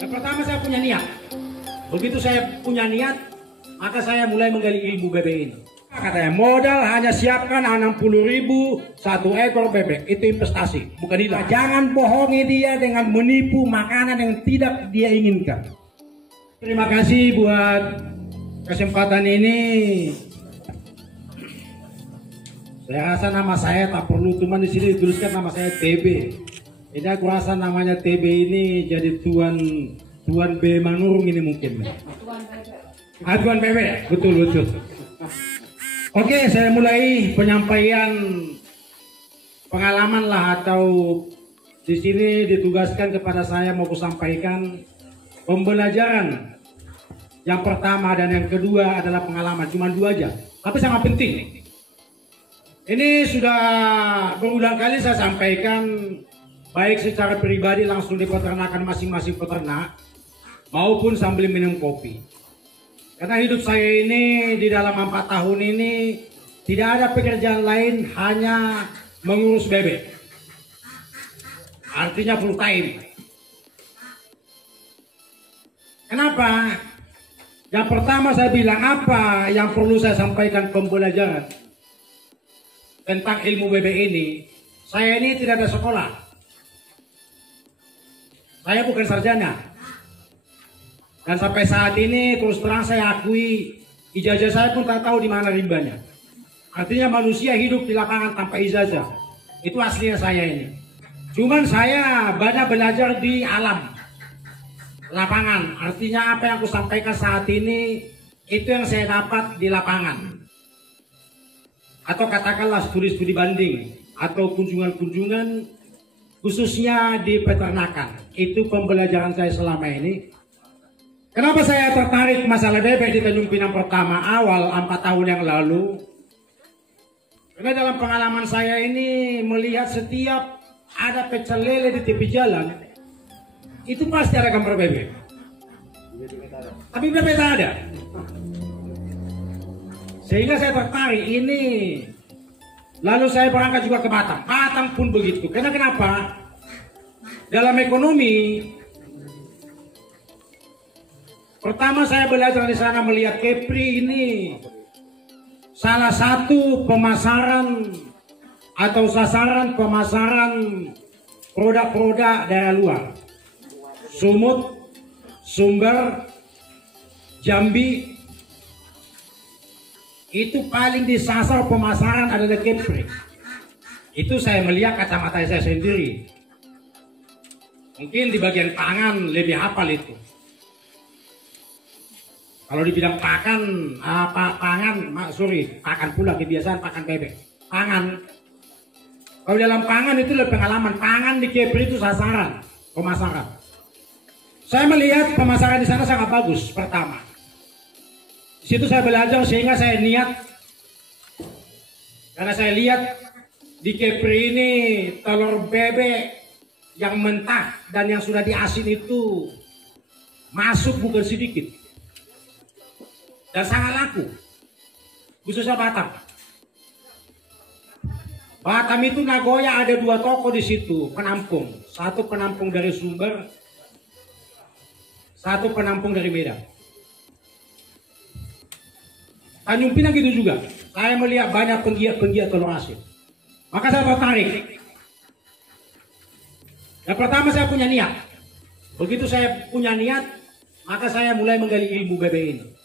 Yang pertama saya punya niat. Begitu saya punya niat, maka saya mulai menggali ilmu bebek ini. Katanya modal hanya siapkan 60.000 satu ekor bebek, itu investasi, bukan hilang. Jangan bohongi dia dengan menipu makanan yang tidak dia inginkan. Terima kasih buat kesempatan ini. Saya rasa nama saya tak perlu, cuma di sini dituliskan nama saya TB. Ini aku rasa namanya TB ini jadi Tuan B Manurung ini mungkin. Tuan bebek, betul. Oke, saya mulai penyampaian pengalaman lah, atau di sini ditugaskan kepada saya mau sampaikan pembelajaran. Yang pertama dan yang kedua adalah pengalaman, cuma dua aja, tapi sangat penting. Ini sudah berulang kali saya sampaikan, baik secara pribadi langsung di peternakan masing-masing peternak, maupun sambil minum kopi. Karena hidup saya ini di dalam 4 tahun ini tidak ada pekerjaan lain, hanya mengurus bebek. Artinya full time. Kenapa? Yang pertama saya bilang, apa yang perlu saya sampaikan pembelajaran tentang ilmu bebek ini. Saya ini tidak ada sekolah. Saya bukan sarjana. Dan sampai saat ini terus terang saya akui, ijazah saya pun tak tahu di mana rimbanya. Artinya manusia hidup di lapangan tanpa ijazah. Itu aslinya saya ini. Cuman saya banyak belajar di alam, lapangan. Artinya apa yang aku sampaikan saat ini, itu yang saya dapat di lapangan. Atau katakanlah studi banding, atau kunjungan-kunjungan khususnya di peternakan. Itu pembelajaran saya selama ini. Kenapa saya tertarik masalah bebek di Tanjung Pinang pertama awal 4 tahun yang lalu? Karena dalam pengalaman saya ini melihat setiap ada pecel lele di tepi jalan, itu pasti ada gambar bebek. Tapi bebek tak ada. Sehingga saya tertarik ini. Lalu saya berangkat juga ke Batam. Batam pun begitu. Karena kenapa? Dalam ekonomi, pertama saya belajar di sana melihat Kepri ini salah satu pemasaran atau sasaran pemasaran produk-produk daerah luar. Sumut, Sumber, Jambi, itu paling disasar pemasaran adalah Kepri. Itu saya melihat kacamata saya sendiri. Mungkin di bagian pangan lebih hafal itu. Kalau di bidang pakan pula kebiasaan pakan bebek. Pangan. Kalau dalam pangan itu lebih pengalaman. Pangan di Kepri itu sasaran pemasaran. Saya melihat pemasaran di sana sangat bagus. Pertama, di situ saya belajar sehingga saya niat. Karena saya lihat di Kepri ini telur bebek yang mentah dan yang sudah diasin itu masuk bukan sedikit. Dan sangat laku, khususnya Batam. Batam itu Nagoya ada 2 toko di situ, penampung. Satu penampung dari Sumber, satu penampung dari Medan. Tanjung Pinang gitu juga. Saya melihat banyak penggiat telur asin. Maka saya tertarik. Yang pertama saya punya niat. Begitu saya punya niat, maka saya mulai menggali ilmu bebek ini.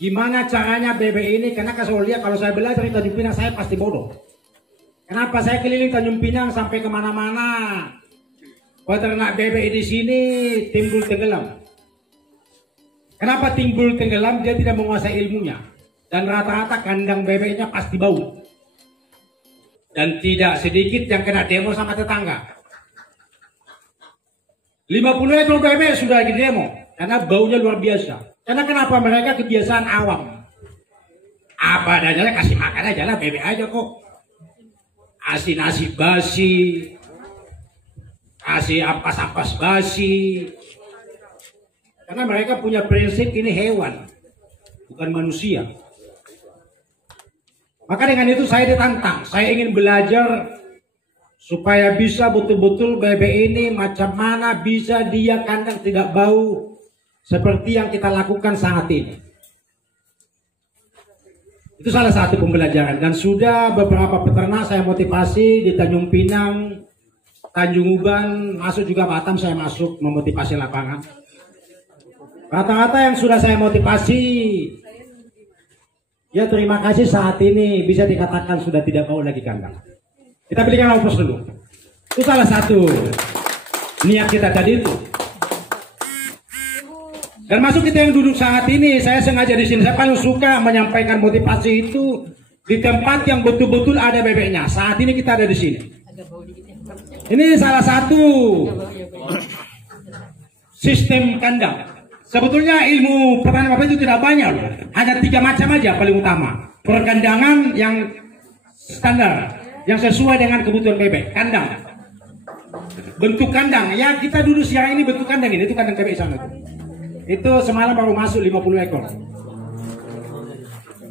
Gimana caranya bebek ini? Karena saya lihat kalau saya belajar di Tanjung Pinang saya pasti bodoh. Kenapa saya keliling Tanjung Pinang sampai kemana-mana? Peternak bebek di sini timbul tenggelam. Kenapa timbul tenggelam? Dia tidak menguasai ilmunya. Dan rata-rata kandang bebeknya pasti bau. Dan tidak sedikit yang kena demo sama tetangga. 50 ekor bebek sudah di demo. Karena baunya luar biasa. Karena kenapa? Mereka kebiasaan awam. Apa adanya kasih makan aja lah, bebek aja kok. Kasih nasi basi, kasih ampas-ampas basi. Karena mereka punya prinsip ini hewan, bukan manusia. Maka dengan itu saya ditantang. Saya ingin belajar supaya bisa betul-betul bebek ini macam mana bisa dia kandang tidak bau seperti yang kita lakukan saat ini. Itu salah satu pembelajaran, dan sudah beberapa peternak saya motivasi di Tanjung Pinang, Tanjung Uban, masuk juga Batam, saya masuk memotivasi lapangan. Rata-rata yang sudah saya motivasi, ya terima kasih saat ini bisa dikatakan sudah tidak bau lagi kandang. Kita belikan ongkos dulu. Itu salah satu niat kita tadi itu. Dan masuk kita yang duduk saat ini, saya sengaja di sini. Saya paling suka menyampaikan motivasi itu di tempat yang betul-betul ada bebeknya. Saat ini kita ada di sini. Ini salah satu sistem kandang. Sebetulnya ilmu pertanian Bapak itu tidak banyak, hanya 3 macam aja paling utama. Perkandangan yang standar, yang sesuai dengan kebutuhan bebek, kandang. Bentuk kandang, ya kita dulu siang ini bentuk kandang ini, itu kandang bebek sana. Itu semalam baru masuk 50 ekor.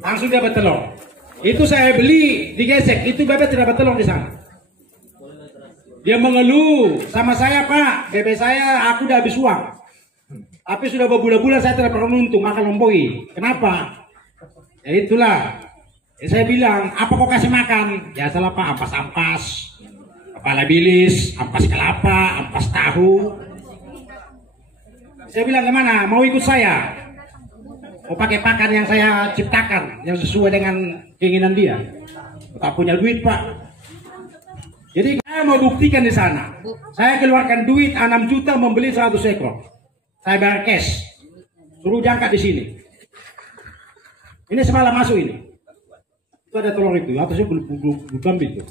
Langsung dia bertelur. Itu saya beli, digesek, itu bebek tidak bertelur di sana. Dia mengeluh sama saya, Pak, bebek saya aku udah habis uang. Tapi sudah berbulan-bulan saya tidak pernah untung makan lomboi. Kenapa? Ya itulah. Ya, saya bilang, apa kau kasih makan? Ya salah Pak, ampas-ampas, kepala bilis, ampas kelapa, ampas tahu. Saya bilang gimana? Mau ikut saya? Mau pakai pakan yang saya ciptakan, yang sesuai dengan keinginan dia? Tak punya duit Pak. Jadi saya mau buktikan di sana. Saya keluarkan duit 6 juta membeli 100 ekor. Saya bayar cash. Suruh jangkat di sini. Ini semalam masuk ini. Itu ada telur itu. Atasnya belum ambil itu.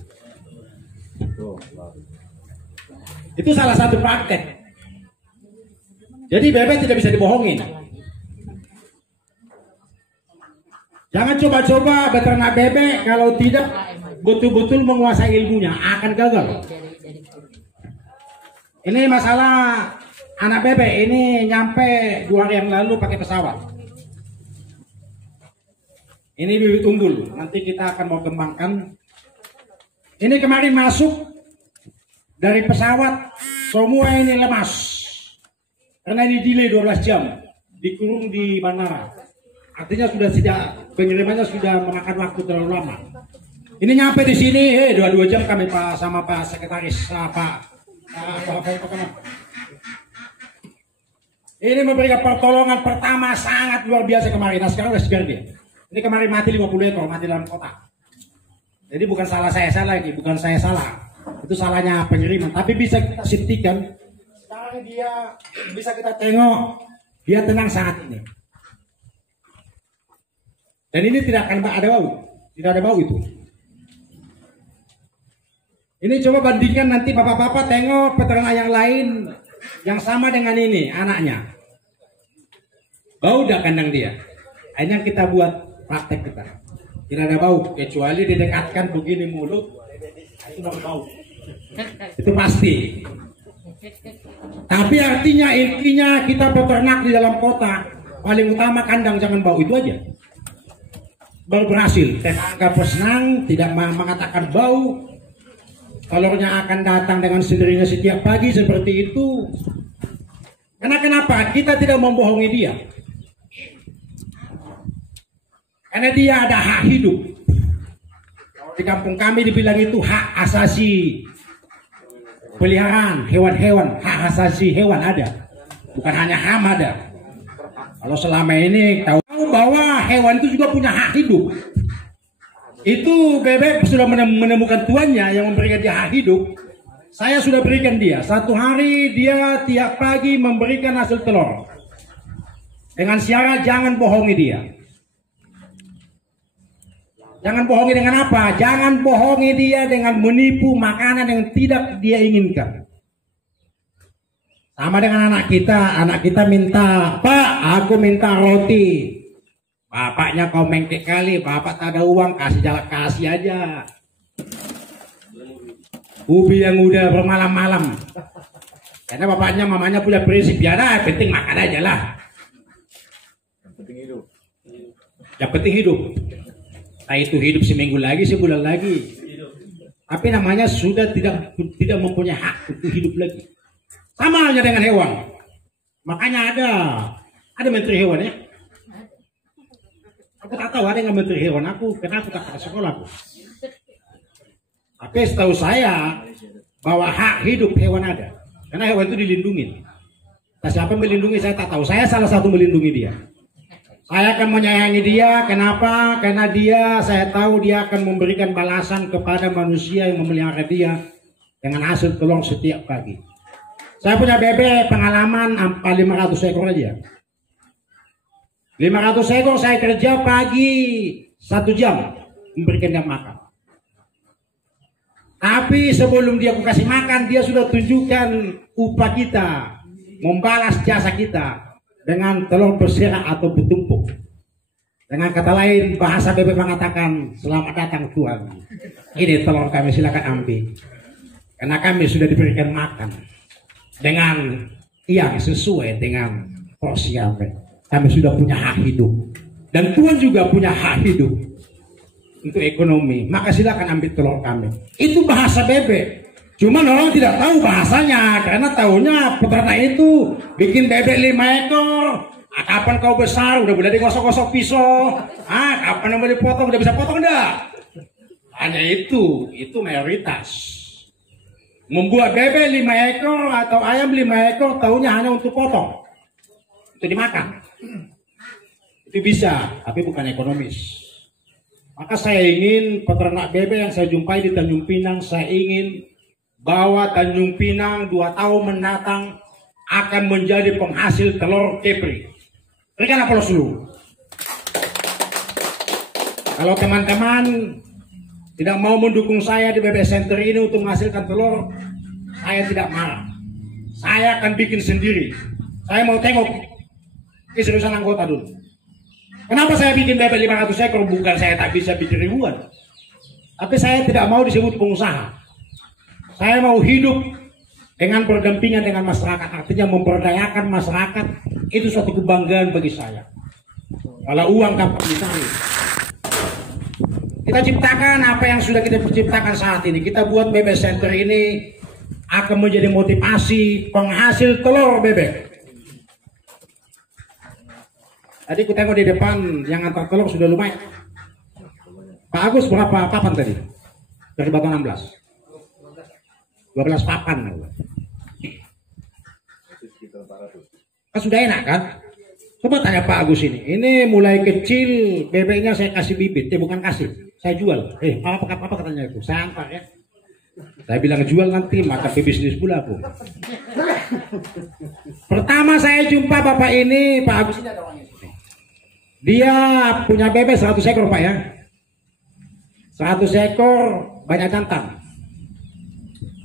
Itu salah satu praktek. Jadi bebek tidak bisa dibohongin. Jangan coba-coba beternak bebek kalau tidak betul-betul menguasai ilmunya, akan gagal. Ini masalah anak bebek ini nyampe 2 hari yang lalu pakai pesawat. Ini bibit unggul, nanti kita akan mau kembangkan. Ini kemarin masuk dari pesawat, semua ini lemas. Karena ini delay 12 jam, dikurung di bandara. Artinya sudah tidak, pengirimannya sudah memakan waktu terlalu lama. Ini nyampe di sini, 2 jam kami Pak sama Pak Sekretaris, Ini memberikan pertolongan pertama sangat luar biasa kemarin. Nah sekarang udah segar dia. Ini kemarin mati 50 ekor, mati dalam kota. Jadi bukan salah saya lagi, bukan saya salah. Itu salahnya pengiriman. Tapi bisa kita sintikan. Sekarang dia bisa kita tengok, dia tenang saat ini. Dan ini tidak akan ada bau, tidak ada bau itu. Ini coba bandingkan nanti bapak-bapak tengok peternak yang lain yang sama dengan ini anaknya. Bau udah kandang dia. Hanya kita buat praktek kita. Tidak ada bau kecuali didekatkan begini mulut itu baru bau. Itu pasti. Tapi artinya intinya kita peternak di dalam kota paling utama kandang jangan bau itu aja. Baru berhasil. Tetangga senang tidak mengatakan bau. Telurnya akan datang dengan sendirinya setiap pagi seperti itu. Karena kenapa? Kita tidak membohongi dia. Karena dia ada hak hidup. Di kampung kami dibilang itu hak asasi peliharaan hewan-hewan. Hak asasi hewan ada. Bukan hanya HAM ada. Kalau selama ini tahu bahwa hewan itu juga punya hak hidup. Itu bebek sudah menemukan tuannya yang memberikan dia hak hidup. Saya sudah berikan dia. 1 hari dia tiap pagi memberikan hasil telur. Dengan syarat jangan bohongi dia. Jangan bohongi dengan apa? Jangan bohongi dia dengan menipu makanan yang tidak dia inginkan. Sama dengan anak kita minta, Pak, aku minta roti. Bapaknya kau mengkek kali, bapak tak ada uang, kasih aja. Ubi yang udah bermalam-malam. Karena bapaknya, mamanya punya prinsip, ya dah, penting makan aja lah. Yang penting hidup. Yang penting hidup. Nah itu hidup seminggu lagi, sebulan lagi. Tapi namanya sudah tidak mempunyai hak untuk hidup lagi. Sama halnya dengan hewan. Makanya ada menteri hewan ya. Aku tak tahu ada yang menteri hewan karena aku tak ke sekolah aku. Tapi setahu saya bahwa hak hidup hewan ada. Karena hewan itu dilindungi. Nah, siapa yang melindungi saya tak tahu. Saya salah satu melindungi dia. Saya akan menyayangi dia. Kenapa? Karena saya tahu dia akan memberikan balasan kepada manusia yang memelihara dia dengan hasil telur setiap pagi. Saya punya bebek pengalaman 500 ekor aja. 500 ekor saya kerja pagi 1 jam memberikan dia makan. Tapi sebelum dia kasih makan, dia sudah tunjukkan upah kita, membalas jasa kita dengan telur berserak atau bertumpuk. Dengan kata lain, bahasa bebek mengatakan, selamat datang Tuhan. Ini telur kami, silakan ambil. Karena kami sudah diberikan makan dengan yang sesuai dengan porsi kami. Kami sudah punya hak hidup. Dan Tuhan juga punya hak hidup untuk ekonomi, maka silakan ambil telur kami. Itu bahasa bebek. Cuman orang tidak tahu bahasanya, karena tahunya peternak itu bikin bebek 5 ekor. Kapan kau besar, udah boleh digosok-gosok pisau. Kapan mau dipotong, udah bisa potong enggak? Hanya itu mayoritas. Membuat bebek 5 ekor atau ayam 5 ekor, tahunya hanya untuk potong, untuk dimakan. Itu bisa, tapi bukan ekonomis. Maka saya ingin peternak bebek yang saya jumpai di Tanjung Pinang, saya ingin bahwa Tanjung Pinang 2 tahun mendatang akan menjadi penghasil telur Kepri. Berikan aplaus dulu. Kalau teman-teman tidak mau mendukung saya di bebek center ini untuk menghasilkan telur, saya tidak marah. Saya akan bikin sendiri. Saya mau tengok keseriusan anggota dulu. Kenapa saya bikin bebek 500 ekor? Bukan saya tak bisa bikin ribuan. Tapi saya tidak mau disebut pengusaha. Saya mau hidup dengan berdampingan dengan masyarakat. Artinya memberdayakan masyarakat. Itu suatu kebanggaan bagi saya. Kalau uang dapat dicari. Kita ciptakan apa yang sudah kita ciptakan saat ini. Kita buat bebek center ini akan menjadi motivasi penghasil telur bebek. Tadi aku tengok di depan yang antar telur sudah lumayan. Pak Agus berapa papan tadi? Dari batu 16. 12 papan. Kan sudah enak kan? Coba tanya Pak Agus ini. Ini mulai kecil bebeknya saya kasih bibit. Bukan kasih, saya jual. Apa katanya itu? Saya antar ya. Saya bilang jual nanti, maka ke bisnis pula aku. Pertama saya jumpa bapak ini, Pak Agus ini ada orangnya. Dia punya bebek 100 ekor Pak ya. 100 ekor banyak jantan.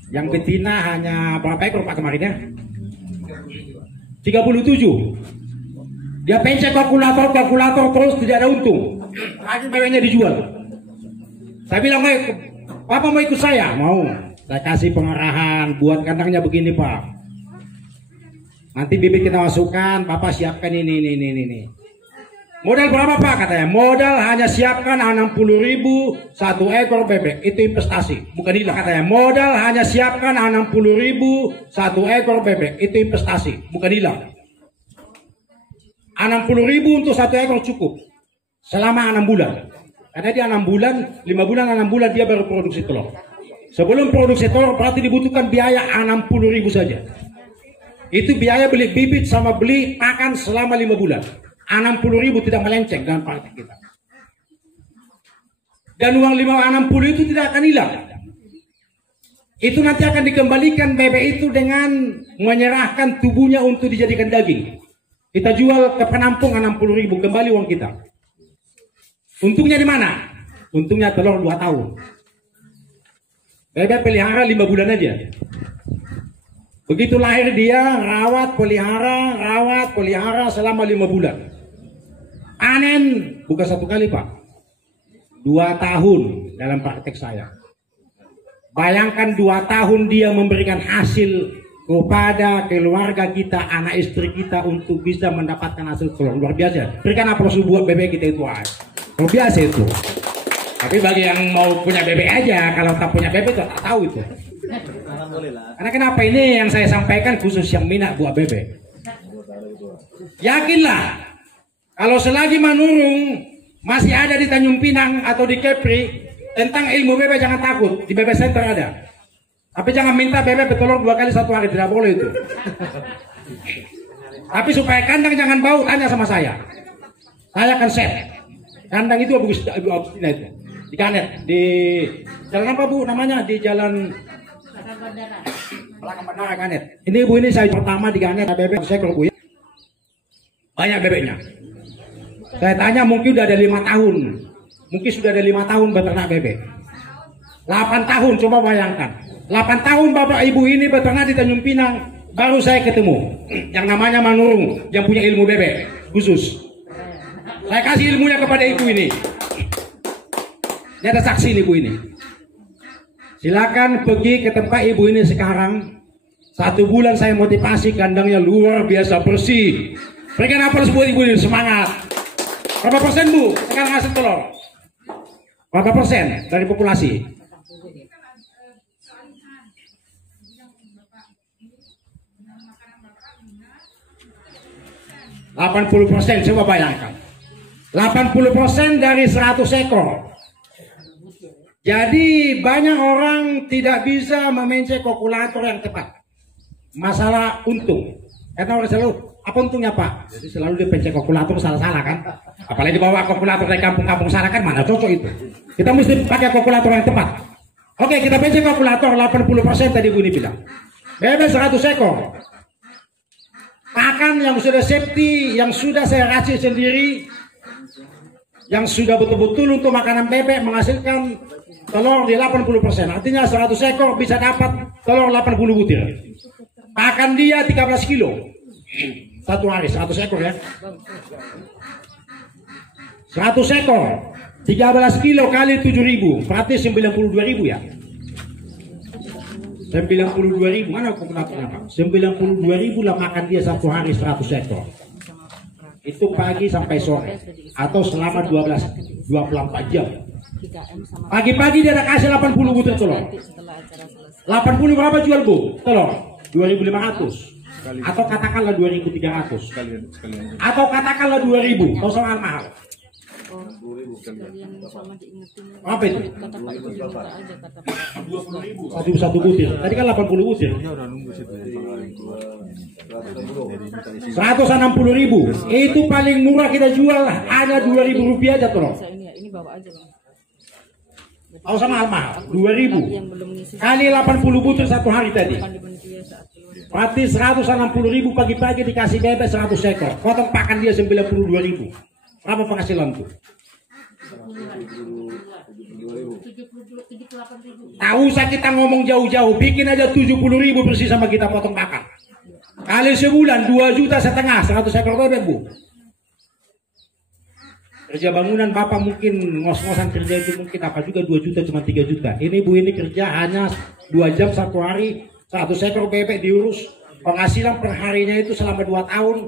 Yang betina hanya berapa ekor Pak kemarin ya? 37. Dia pencet kalkulator terus tidak ada untung. Akhirnya bebeknya dijual. Saya bilang, Papa mau ikut saya? Mau. Saya kasih pengarahan, buat kandangnya begini Pak. Nanti bibit kita masukkan, Papa siapkan ini. Modal berapa Pak katanya? Modal hanya siapkan 60.000 1 ekor bebek. Itu investasi, bukan hilang katanya. Modal hanya siapkan 60.000 1 ekor bebek. Itu investasi, bukan hilang. 60.000 untuk 1 ekor cukup selama 6 bulan. Karena dia 6 bulan, 5 bulan, 6 bulan dia baru produksi telur. Sebelum produksi telur berarti dibutuhkan biaya 60.000 saja. Itu biaya beli bibit sama beli pakan selama 5 bulan. 60.000 tidak melenceng dalam praktik kita. Dan uang 560 itu tidak akan hilang. Itu nanti akan dikembalikan bebek itu dengan menyerahkan tubuhnya untuk dijadikan daging. Kita jual ke penampung 60.000, kembali uang kita. Untungnya di mana? Untungnya telur 2 tahun. Bebek pelihara 5 bulan aja. Begitu lahir dia rawat pelihara selama 5 bulan. Panen bukan 1 kali Pak, 2 tahun dalam praktek saya. Bayangkan 2 tahun dia memberikan hasil kepada keluarga kita, anak istri kita untuk bisa mendapatkan hasil telur. Luar biasa. Berikan aplaus buat bebek kita itu. Luar biasa itu. Tapi bagi yang mau punya bebek aja, kalau tak punya bebek tak tahu itu. Karena kenapa ini yang saya sampaikan khusus yang minat buah bebek. Yakinlah, kalau selagi Manurung masih ada di Tanjung Pinang atau di Kepri, tentang ilmu bebek jangan takut, di bebek center ada. Tapi jangan minta bebek bertelur 2 kali 1 hari, tidak boleh itu. Tapi supaya kandang jangan bau, tanya sama saya. Saya akan set. Kandang itu bagus itu. Di Ganet, di jalan apa Bu namanya? Di jalan Belakang Bandara Ganet. Ini Bu, ini saya pertama di Ganet bebek saya kalau Bu ya. Banyak bebeknya. Saya tanya mungkin udah ada 5 tahun. Mungkin sudah ada 5 tahun beternak bebek. 8 tahun coba bayangkan. 8 tahun Bapak Ibu ini beternak di Tanjung Pinang. Baru saya ketemu yang namanya Manurung yang punya ilmu bebek khusus. Saya kasih ilmunya kepada Ibu ini. Ini ada saksi nih Bu ini. Silakan pergi ke tempat Ibu ini sekarang. 1 bulan saya motivasi, kandangnya luar biasa bersih. Berikan aplaus buat Ibu ini, semangat. Berapa persen Bu sekarang ngasih telur? Berapa persen dari populasi? 80%, coba bayangkan. 80% dari 100 ekor. Jadi banyak orang tidak bisa memainkan kalkulator yang tepat. Masalah untung. Karena orang selalu, apa untungnya Pak? Jadi selalu dia pencet kalkulator salah-salah kan. Apalagi bawa kalkulator dari kampung-kampung sana kan, mana cocok itu. Kita mesti pakai kalkulator yang tepat. Oke, kita pencet kalkulator 80% tadi Bu ini bilang. Bebek 100 ekor. Pakan yang sudah safety, yang sudah saya racik sendiri, yang sudah betul-betul untuk makanan bebek menghasilkan telur di 80%. Artinya 100 ekor bisa dapat telur 80 butir. Pakan dia 13 kilo. 1 hari 100 ekor ya. 100 ekor 13 kilo kali 7.000 berarti 92.000 ya. 92.000 mana kalkulatornya Pak? 92.000 lah makan dia 1 hari 100 ekor. Itu pagi sampai sore atau selama 24 jam. Pagi-pagi dia ada kasih 80 butir telur. 80 berapa jual Bu? Telur 2.500 atau katakanlah 2.300 atau katakanlah 2.000. Kau soal mahal. Apa itu? 20.000 satu butir. Tadi kan 80 butir. 160.000. Itu paling murah kita jual hanya 2.000 rupiah aja telur. Oh sama mahal 2.000 kali 80 butir 1 hari tadi. Berarti 160.000 pagi-pagi dikasih bebek 100 ekor. Potong pakan dia 92.000. Berapa penghasilan tuh? Tak usah kita ngomong jauh-jauh, bikin aja 70.000 bersih sama kita potong pakan. Kali sebulan 2,5 juta 100 ekor bebek Bu. Kerja bangunan Bapak mungkin ngos-ngosan kerja itu mungkin apa juga 2 juta cuma 3 juta. Ini Bu ini kerja hanya 2 jam 1 hari 100 ekor bebek diurus. Penghasilan per harinya itu selama 2 tahun.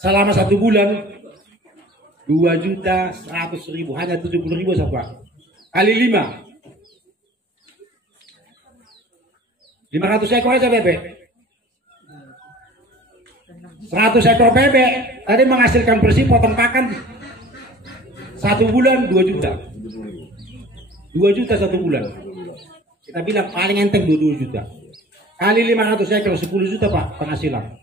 Selama 1 bulan 2.100.000 hanya 70.000 sahabat. Kali 5 500 ekor aja bebek. 100 ekor bebek tadi menghasilkan bersih potong pakan 1 bulan 2 juta. 2 juta 1 bulan. Kita bilang paling enteng 2 juta. Kali 500 ekor 10 juta Pak penghasilan.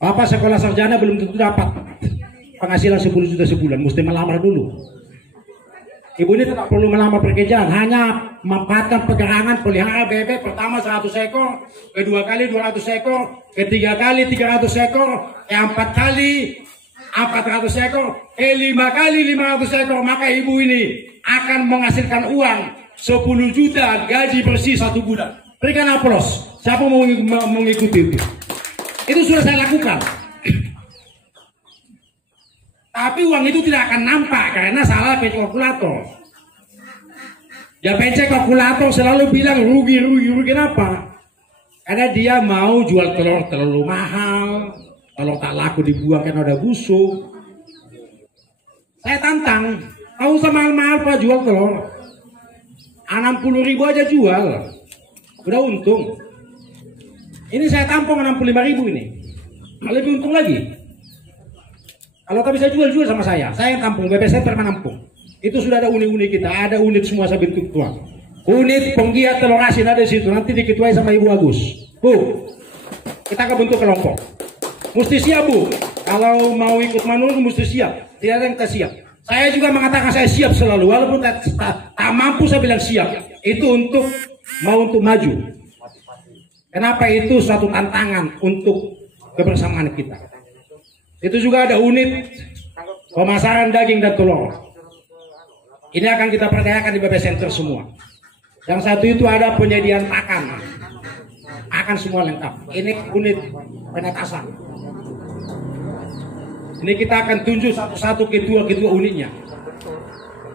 Bapak sekolah sarjana belum tentu dapat penghasilan 10 juta sebulan, mesti melamar dulu. Ibu ini tidak perlu melamar pekerjaan, hanya memanfaatkan pegerangan pelihara bebek pertama 100 ekor, kedua kali 200 ekor, ketiga kali 300 ekor, keempat kali 400 ekor, 5 kali 500 ekor, maka ibu ini akan menghasilkan uang 10 juta gaji bersih 1 bulan. Berikan aplaus. Siapa mau mengikuti itu? Itu sudah saya lakukan. Tapi uang itu tidak akan nampak karena salah pencet kalkulator. Ya pencet kalkulator selalu bilang rugi. Kenapa? Karena dia mau jual telur terlalu mahal, telur tak laku dibuang karena udah busuk. Saya tantang, tahu sama mahal Pak jual telur. 60.000 aja jual. Udah untung. Ini saya tampung 65.000 ini. Lebih untung lagi. Kalau tak bisa jual sama saya yang tampung, BB Center menampung. Itu sudah ada unit-unit kita, ada unit semua saya bentuk tua. Unit penggiat telur asin ada di situ, nanti diketuai sama Ibu Agus. Bu, kita akan bentuk kelompok. Mesti siap Bu, kalau mau ikut manual mesti siap. Tidak ada yang tak siap. Saya juga mengatakan saya siap selalu, walaupun tak mampu saya bilang siap. Itu untuk maju. Kenapa itu suatu tantangan untuk kebersamaan kita. Itu juga ada unit pemasaran daging dan telur. Ini akan kita perdayakan di BB Center semua. Yang satu itu ada penyediaan pakan. Pakan semua lengkap. Ini unit penetasan. Ini kita akan tunjuk satu-satu ketua unitnya.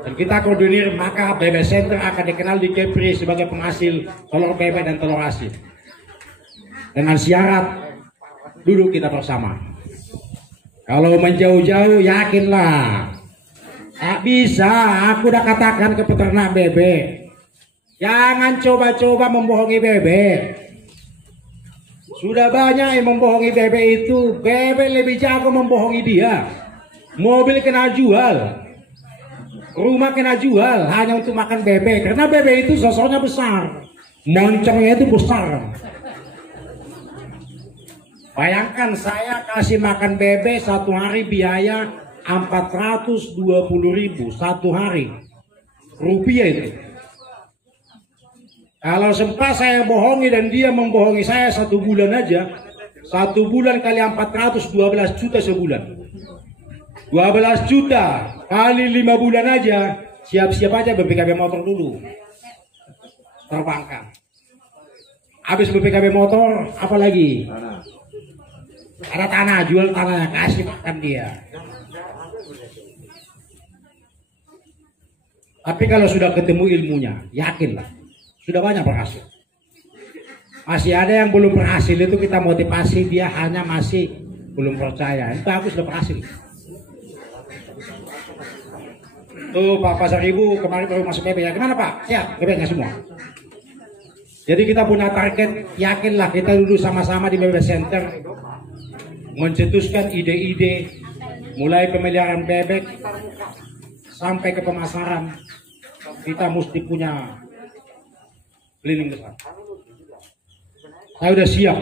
Dan kita koordinir, maka BB Center akan dikenal di Kepri sebagai penghasil telur bebek dan telur asin. Dengan syarat duduk kita bersama. Kalau menjauh-jauh yakinlah. Tak bisa, aku udah katakan ke peternak bebek. Jangan coba-coba membohongi bebek. Sudah banyak yang membohongi bebek itu. Bebek lebih jago membohongi dia. Mobil kena jual. Rumah kena jual hanya untuk makan bebek. Karena bebek itu sosoknya besar. Moncongnya itu besar. Bayangkan saya kasih makan bebek satu hari biaya 420.000 satu hari. Rupiah itu. Kalau sempat saya bohongi dan dia membohongi saya 1 bulan aja. 1 bulan kali 400, 12 juta sebulan. 12 juta kali 5 bulan aja. Siap-siap aja BPKB motor dulu. Terbangkan. Habis BPKB motor, apa lagi? Ada tanah, jual tanah, kasih makan dia. Tapi kalau sudah ketemu ilmunya, yakinlah, sudah banyak berhasil. Masih ada yang belum berhasil, itu kita motivasi dia hanya masih belum percaya. Itu aku sudah berhasil. Tuh Pak Pasar Ibu kemarin baru masuk bebek ya. Gimana Pak? Siap bebeknya semua. Jadi kita punya target, yakinlah kita duduk sama-sama di BB Center. Mencetuskan ide-ide mulai pemeliharaan bebek sampai ke pemasaran. Kita mesti punya cleaning besar. Saya sudah siap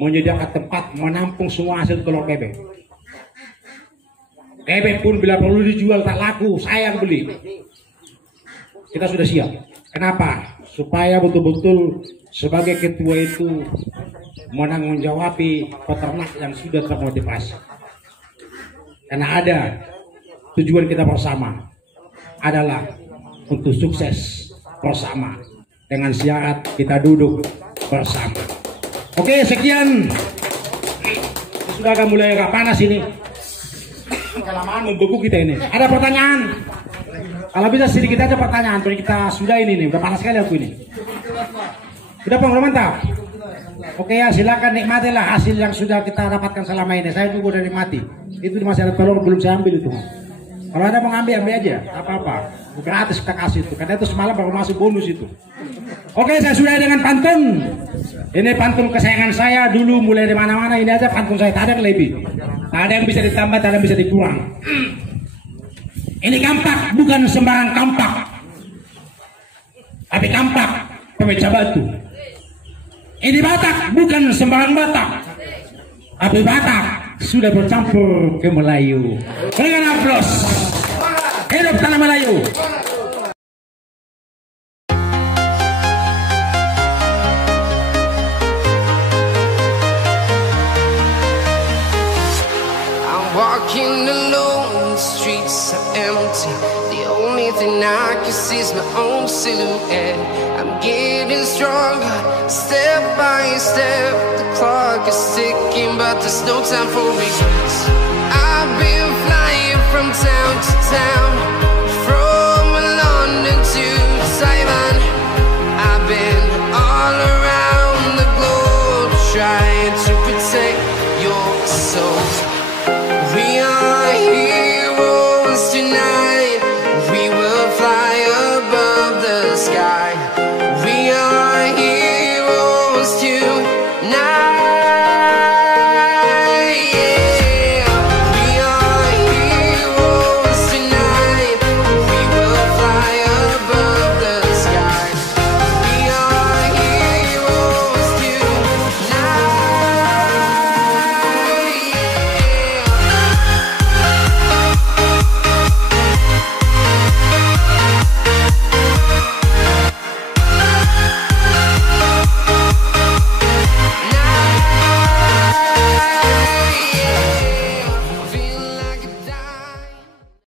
menyediakan tempat menampung semua hasil telur bebek. Bebek pun bila perlu dijual tak laku, saya yang beli. Kita sudah siap. Kenapa? Supaya betul-betul sebagai ketua itu menanggung-jawabi peternak yang sudah termotivasi. Karena ada tujuan kita bersama adalah untuk sukses bersama. Dengan syarat kita duduk bersama. Oke, sekian. Sudah agak mulai agak panas ini. Kelamaan membeku kita ini. Ada pertanyaan? Kalau bisa sedikit aja pertanyaan. Kita sudah ini nih. Udah panas sekali aku ini. Udah Bang, udah mantap. Oke ya, silakan nikmatilah hasil yang sudah kita dapatkan selama ini. Saya juga udah nikmati. Itu masih ada telur belum saya ambil itu. Kalau ada mau ambil aja, apa-apa. Gratis kita kasih itu. Karena itu semalam baru masuk bonus itu. Oke, saya sudah dengan pantun. Ini pantun kesayangan saya dulu mulai di mana-mana. Ini aja pantun saya, tak ada yang lebih. Tak ada yang bisa ditambah, tak ada yang bisa dikurang. Ini kampak, bukan sembarang kampak. Tapi kampak pemecah batu. Ini Batak, bukan sembarang Batak. Tapi Batak sudah bercampur ke Melayu. Dengan aplaus. Hidup tanah Melayu. I'm walking alone, the streets are empty. The only thing I can see is my own silhouette. I'm getting stronger, step by step. The clock is ticking, but there's no time for regrets. I've been flying from town to town, from London to Taiwan. I've been all around the globe, trying to protect your soul. We are heroes tonight. missed you. Now